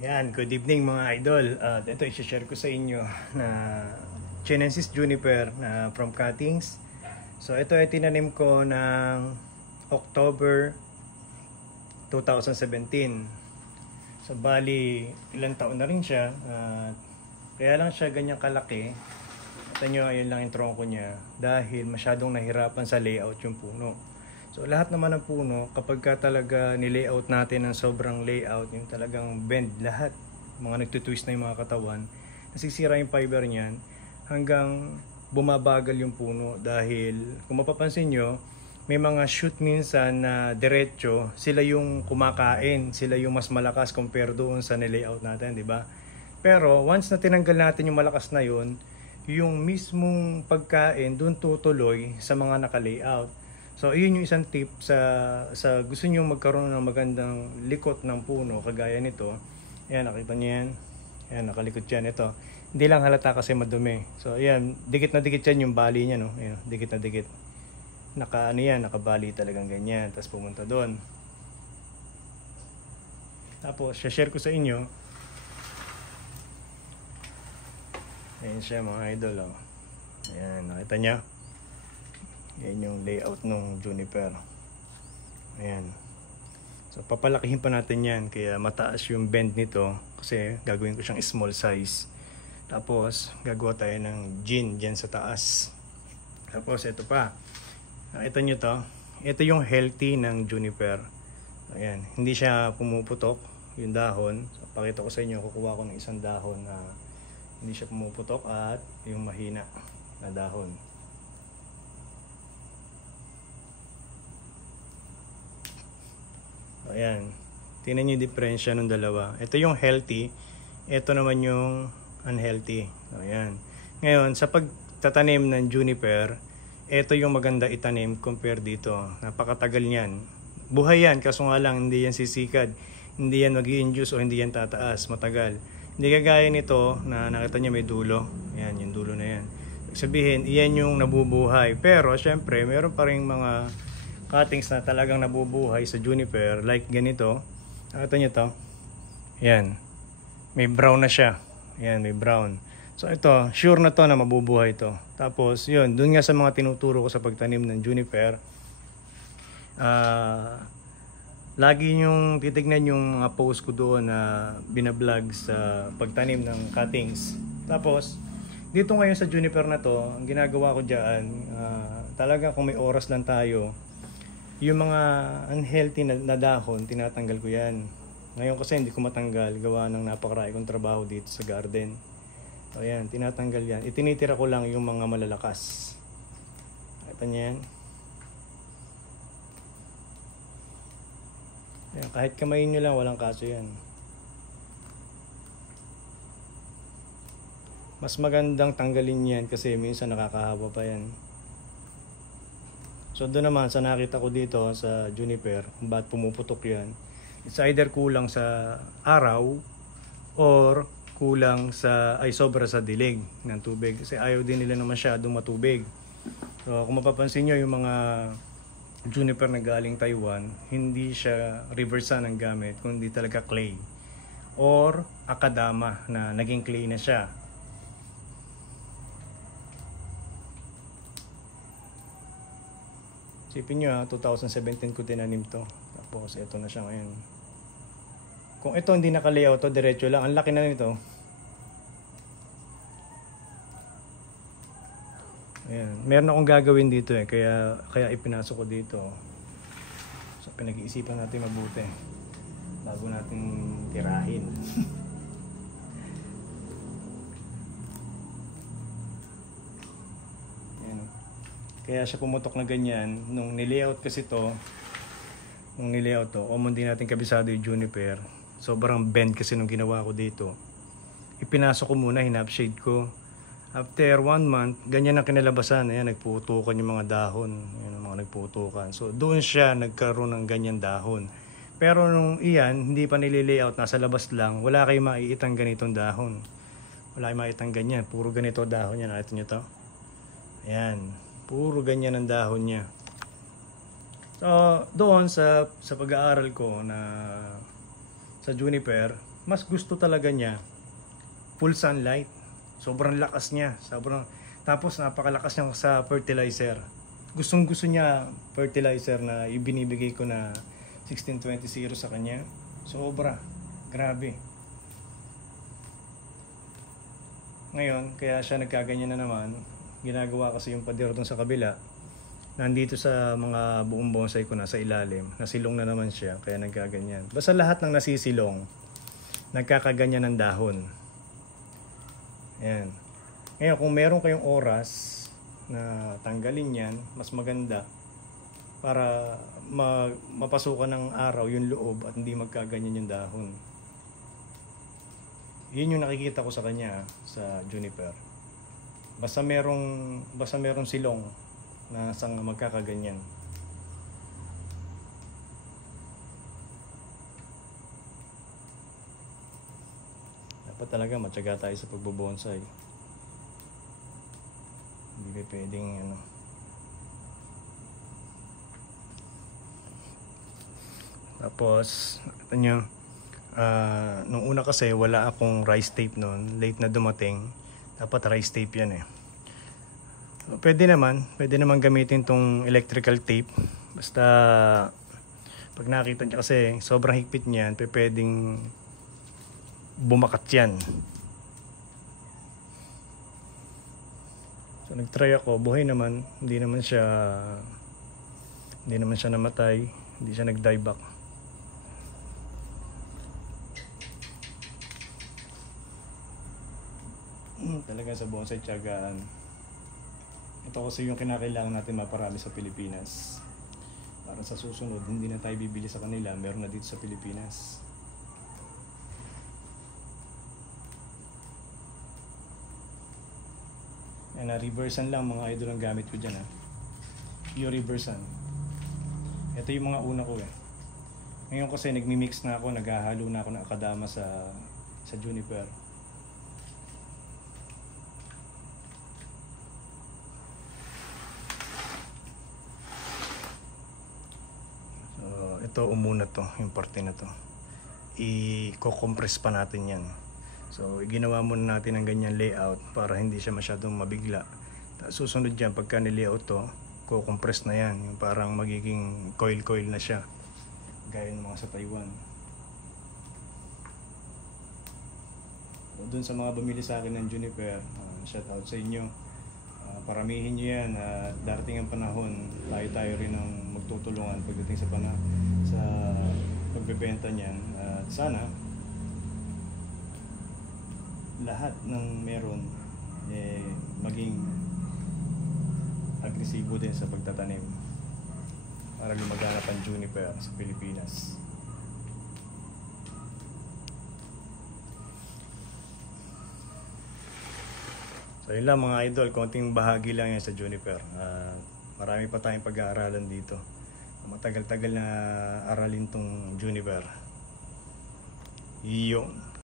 Yan, good evening mga idol. Ito i-share ko sa inyo na Chinensis Juniper na from cuttings. So ito ay tinanim ko ng October 2017. So bali ilang taon na rin siya. Kaya lang siya ganyan kalaki. Ito nyo, ayun lang yung tronco niya dahil masyadong nahirapan sa layout yung puno. So lahat naman ng puno, kapag ka talaga nilayout natin ng sobrang layout, yung talagang bend lahat, mga nagtutwist na yung mga katawan, nasisira yung fiber niyan hanggang bumabagal yung puno. Dahil kung mapapansin nyo, may mga shoot minsan na diretso, sila yung kumakain, sila yung mas malakas compare doon sa nilayout natin, di ba? Pero once na tinanggal natin yung malakas na yun, yung mismong pagkain doon tutuloy sa mga naka-layout. So, iyon yung isang tip sa gusto niyo magkaroon ng magandang likot ng puno kagaya nito. Ayan, nakita niyo yan. Ayan, nakalikot yan. Ito, hindi lang halata kasi madumi. So, ayan, dikit na dikit yan yung bali niya, no? Ayan, dikit na dikit. Nakabali talagang ganyan. Tapos pumunta doon. Tapos, share ko sa inyo. Ayan siya mga idol, oh. Ayan, nakita niyo? Yan yung layout ng Juniper. Ayan. So papalakihin pa natin yan. Kaya mataas yung bend nito. Kasi gagawin ko siyang small size. Tapos gagawa tayo ng gin dyan sa taas. Tapos ito pa. Nakita nyo to. Ito yung healthy ng Juniper. Ayan. Hindi siya pumuputok yung dahon. So, pakita ko sa inyo. Kukuha ko ng isang dahon na hindi siya pumuputok at yung mahina na dahon. Ayan, tingnan nyo yung diferensya ng dalawa. Ito yung healthy, ito naman yung unhealthy. Ayan. Ngayon, sa pagtatanim ng Juniper, ito yung maganda itanim compare dito. Napakatagal niyan. Buhay yan, kaso nga lang hindi yan sisikad, hindi yan mag-i-induce o hindi yan tataas, matagal. Hindi kagaya nito na nakita nyo may dulo. Ayan, yung dulo na yan. Sabihin, iyan yung nabubuhay. Pero, syempre, meron pa rin mga cuttings na talagang nabubuhay sa Juniper like ganito. Nakita nyo to? Yan. May brown na siya. Yan, may brown. So ito, sure na to na mabubuhay to. Tapos yun, dun nga sa mga tinuturo ko sa pagtanim ng Juniper, lagi nyong titignan yung mga post ko doon na binablog sa pagtanim ng cuttings. Tapos dito ngayon sa Juniper na to, ang ginagawa ko dyan, talaga kung may oras lang tayo, yung mga unhealthy na dahon, tinatanggal ko yan. Ngayon kasi hindi ko matanggal, gawa ng napakarami kong trabaho dito sa garden. So yan, tinatanggal yan. Itinitira ko lang yung mga malalakas. Ito niyan. Yan, kahit kamayin nyo lang, walang kaso yan. Mas magandang tanggalin yan kasi minsan nakakahaba pa yan. So doon naman sa nakita ko dito sa Juniper, kung bakit pumuputok yan, it's either kulang sa araw or kulang sa, sobra sa dilig ng tubig. Kasi ayaw din nila na masyadong matubig. So kung mapapansin nyo yung mga Juniper na galing Taiwan, hindi siya reversa ng gamit, kundi talaga clay or akadama na naging clay na siya. Sipin nyo 2017 ko tinanim to. Tapos ito na siya ngayon. Kung ito hindi naka-layout to, diretso lang. Ang laki na nito. Ayan. Meron akong gagawin dito eh. Kaya ipinasok ko dito. So pinag-iisipan natin mabuti. Bago natin tirahin. Kaya siya pumutok na ganyan. Nung nilayout kasi to, kung hindi natin kabisado yung Juniper, sobrang bend kasi nung ginawa ko dito. Ipinasok ko muna, hinapshade ko. After 1 month, ganyan ang kinalabasan. Ayan, nagputukan yung mga dahon. Ayan, mga nagputukan. So doon siya nagkaroon ng ganyan dahon. Pero nung iyan, hindi pa nililayout, nasa labas lang, wala kayong maiitang ganitong dahon. Wala kayong maiitang ganyan. Puro ganito dahon yan. Nakita nyo to? Ayan. Puro ganyan ang dahon niya. So, doon sa pag-aaral ko na sa Juniper, mas gusto talaga niya full sunlight. Sobrang lakas niya. Tapos napakalakas niya sa fertilizer. Gustong gusto niya fertilizer na ibinibigay ko na 16-20-0 sa kanya. Sobra. Grabe. Ngayon, kaya siya nagkaganyan na naman. Ginagawa kasi yung pader doon sa kabila. Nandito sa mga buong bonsai ko nasa ilalim. Nasilong na naman siya, kaya nagkaganyan. Basta lahat ng nasisilong, nagkakaganyan ng dahon. Ayan. Ngayon, kung meron kayong oras na tanggalin yan, mas maganda para mapasukan ng araw yung loob at hindi magkaganyan yung dahon. Yun yung nakikita ko sa kanya, sa juniper. Basta merong silong na sang magkakaganyan. Dapat talaga matyaga tayo sa pagbobonsai. Hindi pwedeng Tapos ito nyo, nung una kasi wala akong rice tape noon, late na dumating. Dapat rice tape yan eh. Pwede naman gamitin tong electrical tape. Basta pag nakita niya kasi sobrang higpit niyan, pwedeng bumakat yan. So nagtry ako, buhay naman, hindi naman siya namatay, hindi siya nag-die back. Talaga sa bonsai tiyagaan. Ito kasi yung kinakailangan natin maparami sa Pilipinas. Para sa susunod, hindi na tayo bibili sa kanila, meron na dito sa Pilipinas. Yan na, reversan lang mga idol ang gamit ko dyan ha. Yung reversan. Ito yung mga una ko eh. Ngayon kasi nagmi-mix na ako, naghahalo na ako ng akadama sa juniper. Ito umuna to, yung parte na to. I-compress pa natin yan. So ginawa muna natin ang ganyan layout para hindi siya masyadong mabigla. Susunod dyan, pagka nilayout to, ko-compress na yan. Yung parang magiging coil na siya. Gaya ng mga sa Taiwan. So, dun sa mga bumili sa akin ng juniper, shout out sa inyo. Paramihin nyo yan at darating ang panahon, tayo rin ang magtutulungan pagdating sa pagbebenta niyan. At sana lahat ng meron maging agresibo din sa pagtatanim para lumaganap ang juniper sa Pilipinas. So yun lang mga idol, konting bahagi lang yan sa juniper. Marami pa tayong pag-aaralan dito. Matagal-tagal na aralin tong juniper. Iyon.